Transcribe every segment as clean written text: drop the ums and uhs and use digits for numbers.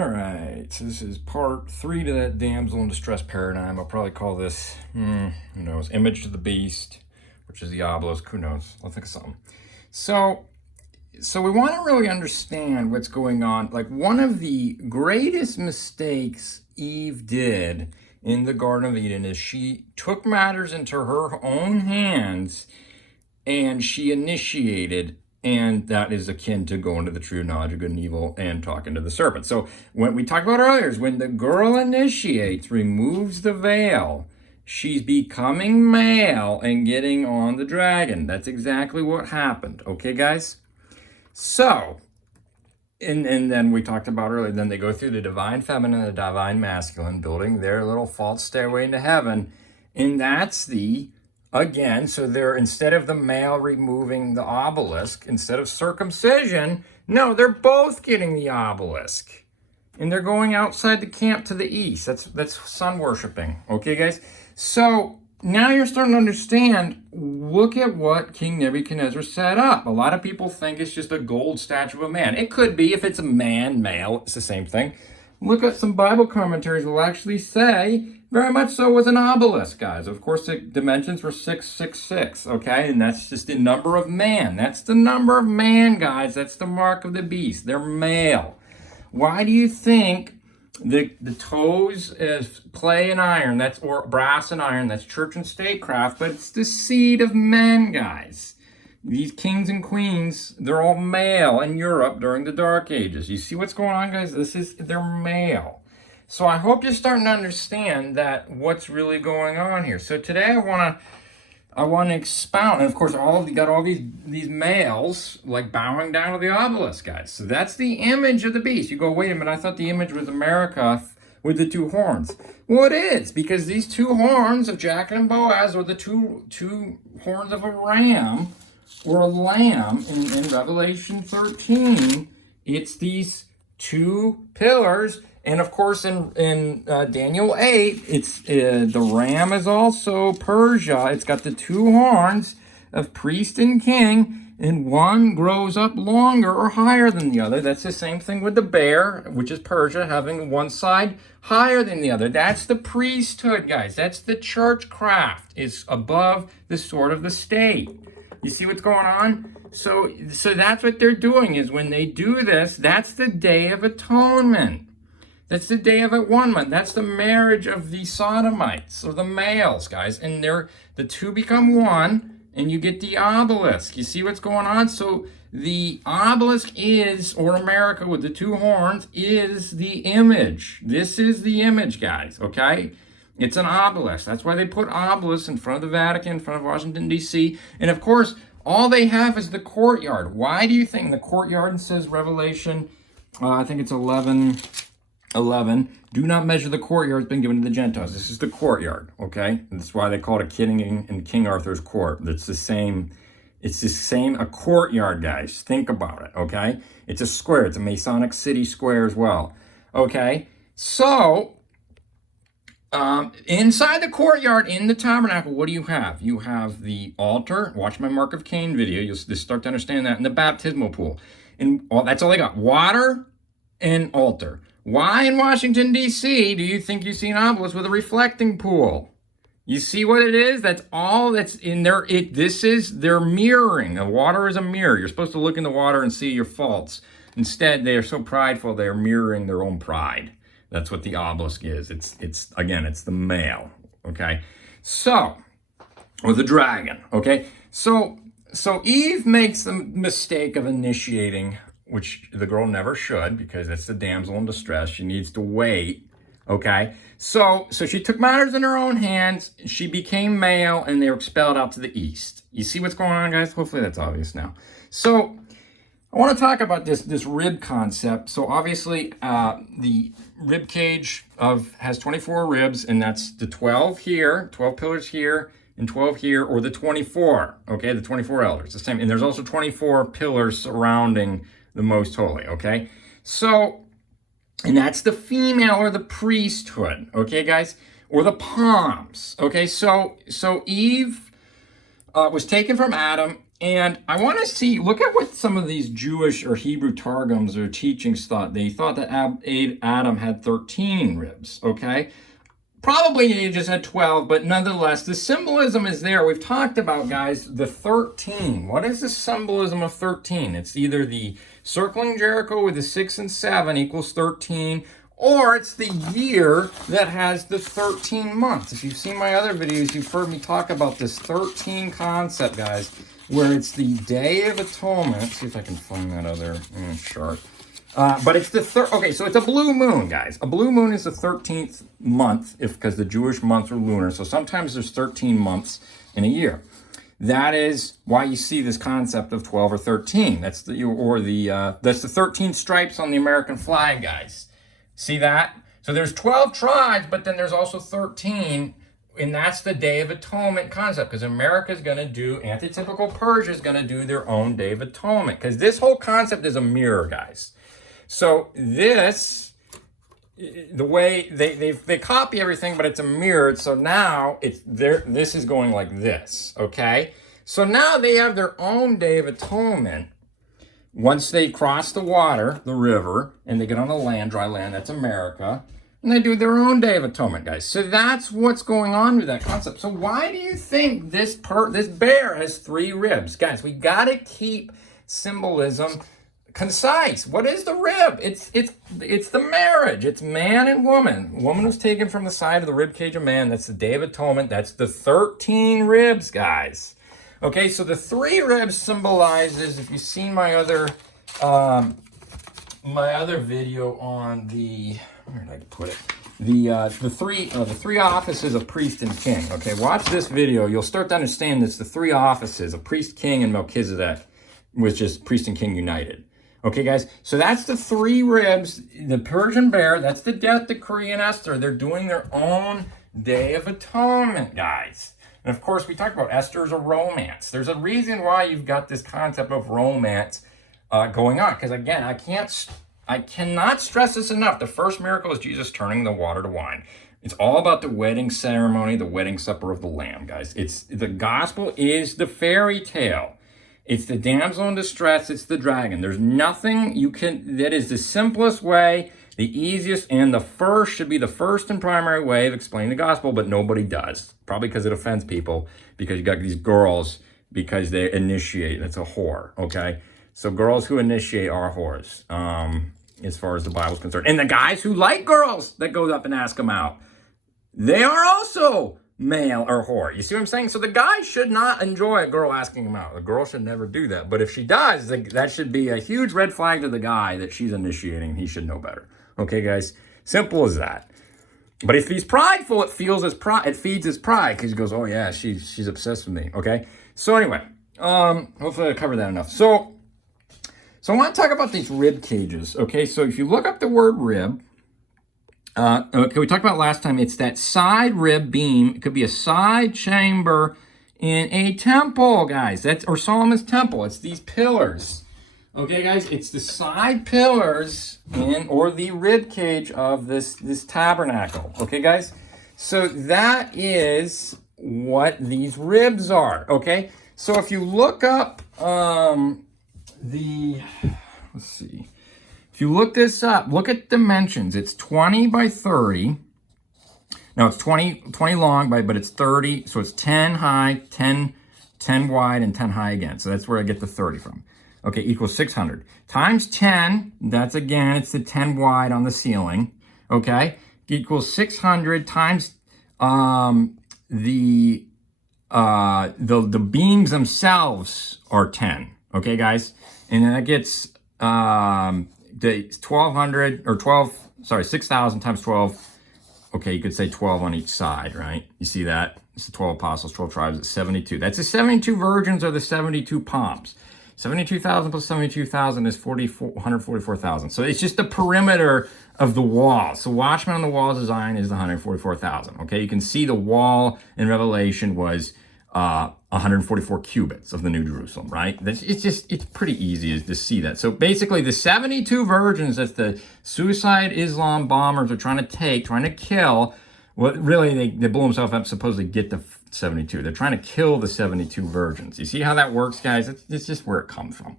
All right, so this is part 3 to that damsel in distress paradigm. I'll probably call this, who knows, image to the beast, which is the obelisk. Who knows? I'll think of something. So we want to really understand what's going on. Like, one of the greatest mistakes Eve did in the Garden of Eden is she took matters into her own hands and she initiated, and that is akin to going to the true knowledge of good and evil and talking to the serpent. So what we talked about earlier is when the girl initiates, removes the veil, she's becoming male and getting on the dragon. That's exactly what happened. Okay, guys? So, and then we talked about earlier, then they go through the divine feminine and the divine masculine, building their little false stairway into heaven. And that's again, so they're, instead of the male removing the obelisk, instead of circumcision, no, they're both getting the obelisk. And they're going outside the camp to the east. That's sun worshiping. Okay, guys? So now you're starting to understand, look at what King Nebuchadnezzar set up. A lot of people think it's just a gold statue of a man. It could be if it's a man, male, it's the same thing. Look at some Bible commentaries will actually say, very much so was an obelisk, guys. Of course, the dimensions were 666, okay? And that's just the number of man. That's the number of man, guys. That's the mark of the beast. They're male. Why do you think the toes is clay and iron, or brass and iron, that's church and statecraft, but it's the seed of men, guys. These kings and queens, they're all male in Europe during the Dark Ages. You see what's going on, guys? They're male. So I hope you're starting to understand that what's really going on here. So today I want to expound, and of course you got all these males like bowing down to the obelisk, guys. So that's the image of the beast. You go, wait a minute, I thought the image was America with the two horns. Well, it is, because these two horns of Jack and Boaz are the two horns of a ram or a lamb in Revelation 13. It's these two pillars. And of course, in Daniel 8, it's the ram is also Persia. It's got the two horns of priest and king, and one grows up longer or higher than the other. That's the same thing with the bear, which is Persia, having one side higher than the other. That's the priesthood, guys. That's the churchcraft. It's above the sword of the state. You see what's going on? So that's what they're doing, is when they do this, that's the Day of Atonement. That's the Day of Atonement. That's the marriage of the Sodomites, or the males, guys. And the two become one, and you get the obelisk. You see what's going on? So the obelisk is, or America with the two horns, is the image. This is the image, guys, okay? It's an obelisk. That's why they put obelisks in front of the Vatican, in front of Washington, D.C. And of course, all they have is the courtyard. Why do you think the courtyard says Revelation, I think it's 11, do not measure the courtyard, it's been given to the Gentiles. This is the courtyard, okay? That's why they call it King Arthur's court. It's the same, a courtyard, guys. Think about it, okay? It's a square. It's a Masonic city square as well, okay? So, inside the courtyard, in the tabernacle, what do you have? You have the altar. Watch my Mark of Cain video. You'll just start to understand that. And the baptismal pool. And that's all they got. Water and altar. Why in Washington, D.C. do you think you see an obelisk with a reflecting pool? You see what it is? That's all that's in there. They're mirroring. The water is a mirror. You're supposed to look in the water and see your faults. Instead, they are so prideful, they are mirroring their own pride. That's what the obelisk is. It's the male, okay? So, or the dragon, okay? So Eve makes the mistake of initiating, which the girl never should, because that's the damsel in distress. She needs to wait, okay? So she took matters in her own hands. She became male, and they were expelled out to the east. You see what's going on, guys? Hopefully that's obvious now. So I want to talk about this rib concept. So obviously, the rib cage has 24 ribs, and that's the 12 here, 12 pillars here, and 12 here, or the 24, okay? The 24 elders, the same. And there's also 24 pillars surrounding the most holy, okay? So, and that's the female or the priesthood, okay, guys? Or the palms, okay? So Eve was taken from Adam, And I want to see, look at what some of these Jewish or Hebrew Targums or teachings thought. They thought that Adam had 13 ribs, okay? Probably he just had 12, but nonetheless, the symbolism is there. We've talked about, guys, the 13. What is the symbolism of 13? It's either the circling Jericho with the 6 and 7 equals 13, or it's the year that has the 13 months. If you've seen my other videos, you've heard me talk about this 13 concept, guys, where it's the Day of Atonement. Let's see if I can find that other chart. But it's the okay, so it's a blue moon, guys. A blue moon is the 13th month, because the Jewish months are lunar. So sometimes there's 13 months in a year. That is why you see this concept of 12 or 13. That's the 13 stripes on the American flag, guys. See that? So there's 12 tribes, but then there's also 13, and that's the Day of Atonement concept, because America's going to do, Antitypical Persia is going to do their own Day of Atonement, because this whole concept is a mirror, guys. So this, the way they copy everything, but it's a mirror. So now it's there. This is going like this, okay? So now they have their own Day of Atonement. Once they cross the water, the river, and they get on the land, dry land, that's America, and they do their own Day of Atonement, guys. So that's what's going on with that concept. So why do you think this bear has 3 ribs? Guys, we got to keep symbolism concise. What is the rib? It's the marriage. It's man and woman. Woman was taken from the side of the rib cage of man. That's the Day of Atonement. That's the 13 ribs, guys. Okay, so the 3 ribs symbolizes, if you've seen my other video on the, where did I put it? The three offices of priest and king. Okay, watch this video. You'll start to understand this. The 3 offices of priest, king, and Melchizedek, which is priest and king united. Okay, guys, so that's the 3 ribs. The Persian bear, that's the death decree in Esther. They're doing their own Day of Atonement, guys. And of course, we talked about Esther's a romance. There's a reason why you've got this concept of romance going on. Because again, I cannot stress this enough. The first miracle is Jesus turning the water to wine. It's all about the wedding ceremony, the wedding supper of the Lamb, guys. The gospel is the fairy tale. It's the damsel in distress. It's the dragon. There's nothing that is the simplest way, the easiest, and the first should be the first and primary way of explaining the gospel, but nobody does. Probably because it offends people, because you got these girls, because they initiate. That's a whore, okay? So girls who initiate are whores, as far as the Bible's concerned. And the guys who like girls that goes up and ask them out, they are also male or whore. You see what I'm saying? So the guy should not enjoy a girl asking him out. The girl should never do that. But if she does, that should be a huge red flag to the guy that she's initiating. He should know better. Okay, guys? Simple as that. But if he's prideful, it feeds his pride, because he goes, oh yeah, she's obsessed with me. Okay? So anyway, hopefully I covered that enough. So I want to talk about these rib cages. Okay, so if you look up the word rib, okay, we talked about last time, it's that side rib beam. It could be a side chamber in a temple, guys. Or Solomon's temple. It's these pillars. Okay, guys, it's the side pillars or the rib cage of this tabernacle. Okay, guys? So that is what these ribs are. Okay? So if you look up let's see. If you look this up, look at dimensions. It's 20 by 30. No, it's 20 long, but it's 30. So it's 10 high, 10 wide, and 10 high again. So that's where I get the 30 from. Okay, equals 600. Times 10, that's again, it's the 10 wide on the ceiling. Okay, equals 600 times the beams themselves are 10. Okay, guys? And then that gets the 1,200 or 6,000 times 12. Okay, you could say 12 on each side, right? You see that? It's the 12 apostles, 12 tribes, it's 72. That's the 72 virgins or the 72 palms. 72,000 plus 72,000 is 144,000. So it's just the perimeter of the wall. So Watchman on the Wall design is the 144,000. Okay, you can see the wall in Revelation was 144 cubits of the New Jerusalem, right? It's pretty easy to see that. So basically the 72 virgins that the suicide Islam bombers are trying to kill, well, really they blew themselves up supposed to get 72. They're trying to kill the 72 virgins. You see how that works, guys? It's just where it comes from.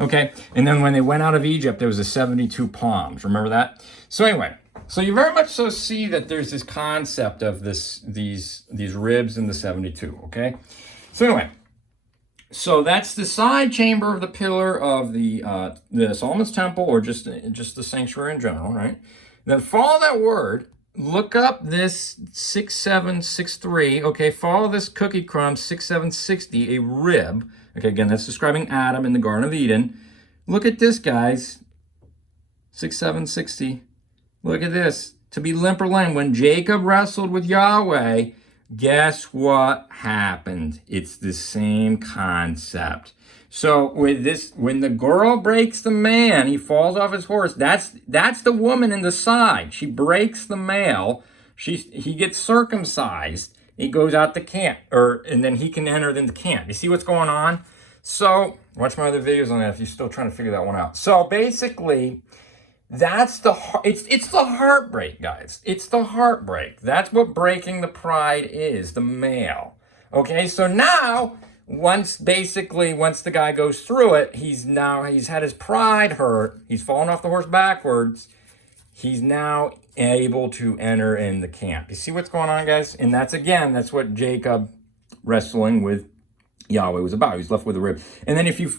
Okay, and then when they went out of Egypt, there was the 72 palms. Remember that? So anyway, so you very much so see that there's this concept of these ribs in the 72. Okay, so anyway, so that's the side chamber of the pillar of the Solomon's temple, or just the sanctuary in general, right? Then follow that word. Look up this 6763. Okay, follow this cookie crumb 6760, a rib. Okay, again, that's describing Adam in the Garden of Eden. Look at this, guys. 6760. Look at this. To be limp or lame. When Jacob wrestled with Yahweh, guess what happened? It's the same concept. So with this, when the girl breaks the man, he falls off his horse. That's the woman in the side. She breaks the male. He gets circumcised. He goes out the camp, and then he can enter the camp. You see what's going on? So watch my other videos on that if you're still trying to figure that one out. So basically, it's the heartbreak, guys. It's the heartbreak. That's what breaking the pride is, the male. Okay, so now once the guy goes through it, he's had his pride hurt. He's fallen off the horse backwards. He's now able to enter in the camp. You see what's going on, guys? And that's what Jacob wrestling with Yahweh was about. He's left with the rib. And then if you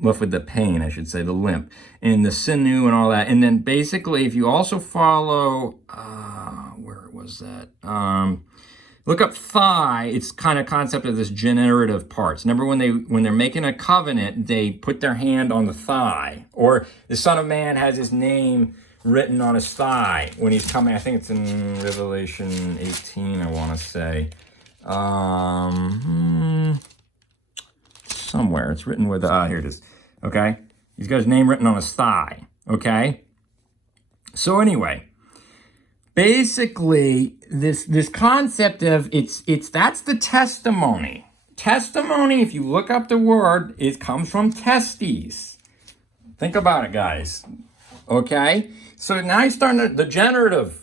left with the pain, I should say, the limp, and the sinew and all that. And then basically, if you also follow, where was that? Look up thigh. It's kind of concept of this generative parts. Remember when they're making a covenant, they put their hand on the thigh, or the Son of Man has his name written on his thigh when he's coming. I think it's in Revelation 18, I want to say. Somewhere it's written with here it is. Okay, he's got his name written on his thigh. Okay, so anyway, basically this concept of that's the testimony. Testimony, if you look up the word, it comes from testes. Think about it, guys. Okay, so now you're starting the generative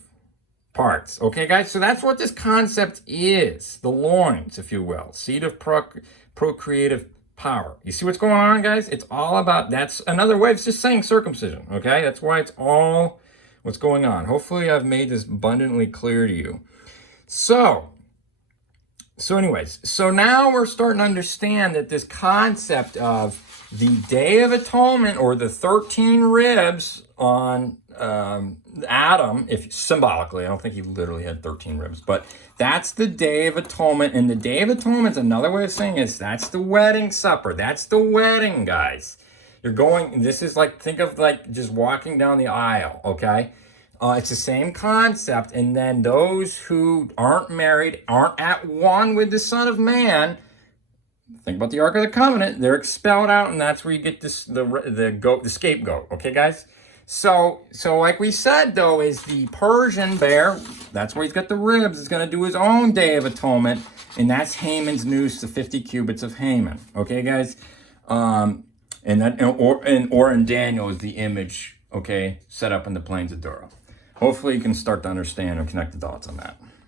parts. Okay, guys, so that's what this concept is. The loins, if you will, seed of procreative power. You see what's going on, guys? It's all about, that's another way of just saying circumcision. Okay, that's why it's all what's going on. Hopefully I've made this abundantly clear to you. So anyways, so now we're starting to understand that this concept of the Day of Atonement, or the 13 ribs on Adam, if symbolically, I don't think he literally had 13 ribs, but that's the Day of Atonement. And the Day of Atonement is another way of saying that's the wedding supper. That's the wedding, guys. This is like, think of like just walking down the aisle, okay? It's the same concept. And then those who aren't married, aren't at one with the Son of Man, think about the Ark of the Covenant, they're expelled out, and that's where you get this the scapegoat, okay, guys? So like we said, though, is the Persian bear, that's where he's got the ribs, is going to do his own Day of Atonement, and that's Haman's noose, the 50 cubits of Haman, okay, guys? And in Daniel is the image, okay, set up in the plains of Dura. Hopefully you can start to understand and connect the dots on that.